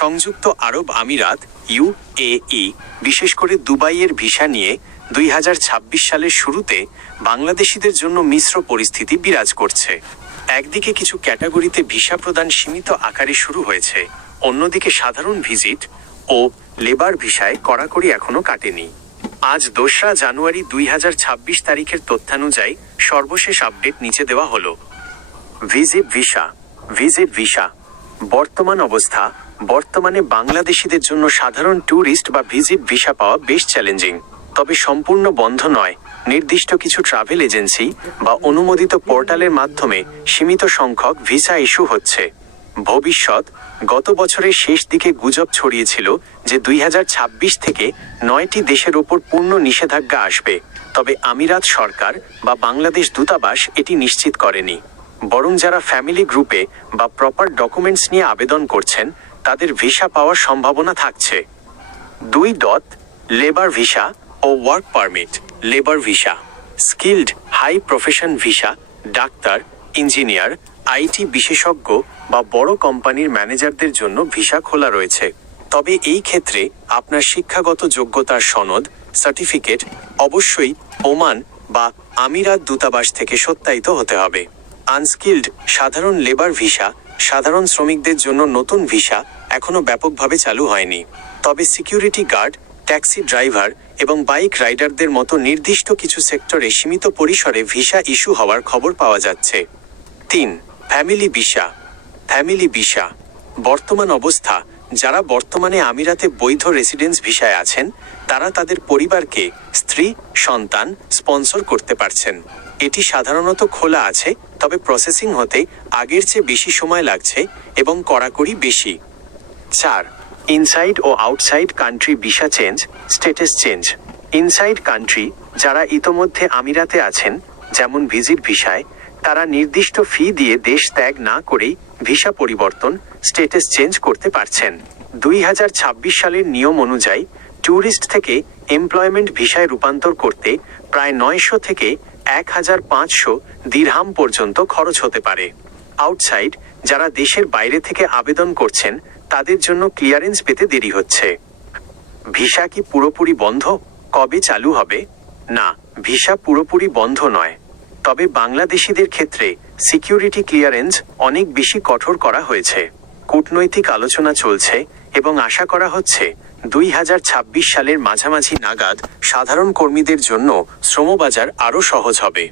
সংযুক্ত আরব আমিরাত ইউএই বিশেষ করে দুবাইয়ের ভিসা নিয়ে 2026 সালের শুরুতে বাংলাদেশিদের জন্য মিশ্র পরিস্থিতি বিরাজ করছে। একদিকে কিছু ক্যাটাগরিতে ভিসা প্রদান সীমিত আকারে শুরু হয়েছে, অন্যদিকে সাধারণ ভিজিট ও লেবার ভিসায় কড়াকড়ি এখনো কাটেনি। আজ 2রা জানুয়ারি 2026 তারিখের তথ্যানুযায়ী সর্বশেষ আপডেট নিচে দেওয়া হলো। ভিজিট ভিসা বর্তমান অবস্থা। বর্তমানে বাংলাদেশিদের জন্য সাধারণ ট্যুরিস্ট বা ভিজিট ভিসা পাওয়া বেশ চ্যালেঞ্জিং। তবে সম্পূর্ণ বন্ধ নয়, নির্দিষ্ট কিছু ট্রাভেল এজেন্সি বা অনুমোদিত পোর্টালের মাধ্যমে সীমিত সংখ্যক ভিসা ইস্যু হচ্ছে। ভবিষ্যৎ। গত বছরের শেষ দিকে গুজব ছড়িয়েছিল যে 2026 থেকে 9টি দেশের ওপর পূর্ণ নিষেধাজ্ঞা আসবে, তবে আমিরাত সরকার বা বাংলাদেশ দূতাবাস এটি নিশ্চিত করেনি। বরং যারা ফ্যামিলি গ্রুপে বা প্রপার ডকুমেন্টস নিয়ে আবেদন করছেন তাদের ভিসা পাওয়ার সম্ভাবনা থাকছে। 2. লেবার ভিসা ও work permit. Labour visa skilled high profession visa, doctor, engineer, IT বিশেষজ্ঞ বা বড় কোম্পানির ম্যানেজারদের জন্য ভিসা খোলা রয়েছে। তবে এই ক্ষেত্রে আপনার শিক্ষাগত যোগ্যতার সনদ সার্টিফিকেট অবশ্যই ওমান বা আমিরাত দূতাবাস থেকে সত্যায়িত হতে হবে। আনস্কিল্ড সাধারণ লেবার ভিসা সাধারণ শ্রমিকদের জন্য নতুন ভিসা এখনও ব্যাপকভাবে চালু হয়নি, তবে সিকিউরিটি গার্ড, ট্যাক্সি ড্রাইভার এবং বাইক রাইডারদের মতো নির্দিষ্ট কিছু সেক্টরে সীমিত পরিসরে ভিসা ইস্যু হওয়ার খবর পাওয়া যাচ্ছে। 3. ফ্যামিলি ভিসা বর্তমান অবস্থা। যারা বর্তমানে আমিরাতে বৈধ রেসিডেন্স ভিসায় আছেন তারা তাদের পরিবারকে স্ত্রী, সন্তান স্পন্সর করতে পারছেন। এটি সাধারণত খোলা আছে, তবে প্রসেসিং হতে আগের চেয়ে বেশি সময় লাগছে এবং কড়াকড়ি বেশি। 4. ইনসাইড ও outside country visa change status change. Inside country যারা ইতোমধ্যে আমিরাতে আছেন, যেমন ভিজিট ভিসায়, তারা নির্দিষ্ট ফি দিয়ে দেশ ত্যাগ না করেই ভিসা পরিবর্তন স্ট্যাটাস চেঞ্জ করতে পারছেন। 2026 সালের নিয়ম অনুযায়ী ট্যুরিস্ট থেকে এমপ্লয়মেন্ট ভিসায় রূপান্তর করতে প্রায় 900 থেকে 1500 দিরহাম পর্যন্ত খরচ হতে পারে। আউটসাইড যারা দেশের বাইরে থেকে আবেদন করছেন তাদের জন্য ক্লিয়ারেন্স পেতে দেরি হচ্ছে। ভিসা কি পুরোপুরি বন্ধ? কবে চালু হবে? না, ভিসা পুরোপুরি বন্ধ নয়, তবে বাংলাদেশিদের ক্ষেত্রে সিকিউরিটি ক্লিয়ারেন্স অনেক বেশি কঠোর করা হয়েছে। কূটনৈতিক আলোচনা চলছে এবং আশা করা হচ্ছে 2026 সালের মাঝামাঝি নাগাদ সাধারণ কর্মীদের জন্য শ্রমবাজার আরও সহজ হবে।